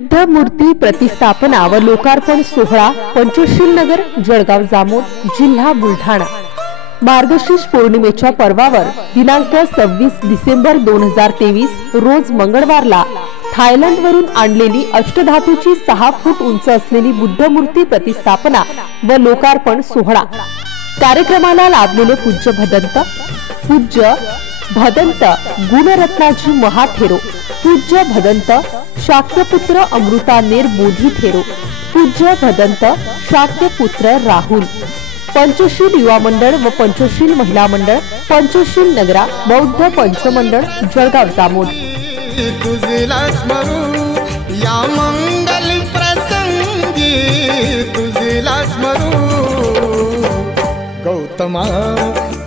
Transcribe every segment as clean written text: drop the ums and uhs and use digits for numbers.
बुद्ध मूर्ती प्रतिष्ठापना व लोकार्पण सोहळा पंचशील नगर जळगाव जामोद जिल्हा बुलढाणा। मार्गशीर्ष पौर्णिमेच्या पर्वावर दिनांक 26 डिसेंबर 2023 रोज मंगळवारला थायलंड वरून आणलेली अष्टधातूची 6 फूट उंच असलेली बुद्ध मूर्ती प्रतिष्ठापना व लोकार्पण सोहळा। कार्यक्रमाला लाभलेले पूज्य भदंत गुणरत्नाजी महाथेरो, पूज्य भदंत शाक्यपुत्र अमृतानेर बोधी थेरो, पूज्य भदंत शाक्यपुत्र राहुल, पंचशील युवा मंडळ व पंचशील महिला मंडळ, पंचशील नगरा बौद्ध पंचमंडळ जळगाव जामोद। तुझला स्मरू या मंगल प्रसंगी, तुझला स्मरू गौतमा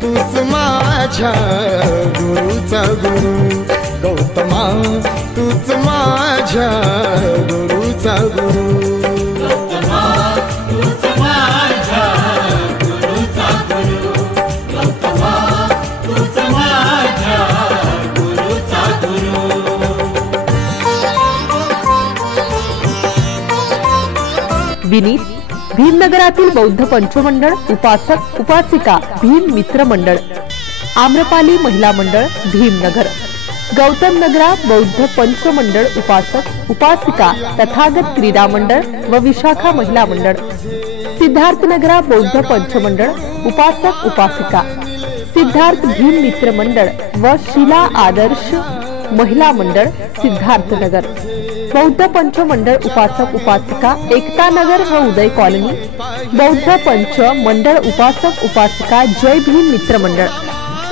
तूच माझ्या गुरुचा गुरु, गौतमा तूच माझ्या गुरुचा गुरु, गौतमा तूच माझ्या गुरुचा गुरु, गौतमा तूच माझ्या गुरुचा गुरु। विनीत भीमनगरातील बौद्ध पंचमंडळ उपासक उपासिका भीम मित्र मंडळ, आम्रपाली महिला मंडळ भीमनगर, गौतम नगरा बौद्ध पंचमंडळ उपासक उपासिका तथागत क्रीडा मंडळ व विशाखा महिला मंडळ, सिद्धार्थ नगरा बौद्ध पंचमंडळ उपासक उपासिका, सिद्धार्थ भीम मित्र मंडळ व शिला आदर्श महिला मंडळ सिद्धार्थ नगर, बौद्ध पंचमंडळ उपासक उपासिका एकता नगर व उदय कॉलनी, बौद्ध पंच मंडळ उपासक उपासिका जय भीम मित्र मंडळ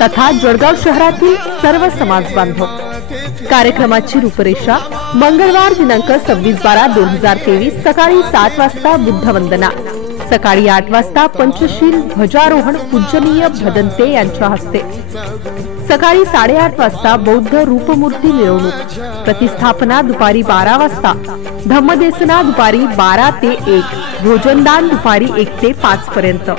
तथा जळगाव शहरातील सर्व समाज बांधव। कार्यक्रमाची रूपरेषा मंगळवार दिनांक 26/12/2023 सकाळी 7 वाजता बुद्ध वंदना, सकाळी 8 वाजता पंचशील ध्वजारोहण पूजनीय भदंते यांच्या हस्ते, सकाळी 8:30 वाजता बौद्ध रूपमूर्ती मिरवणूक, प्रतिष्ठापना दुपारी 12 वाजता, धम्मदेसना दुपारी 12 ते 1, भोजनदान दुपारी 1 ते 5 पर्यंत।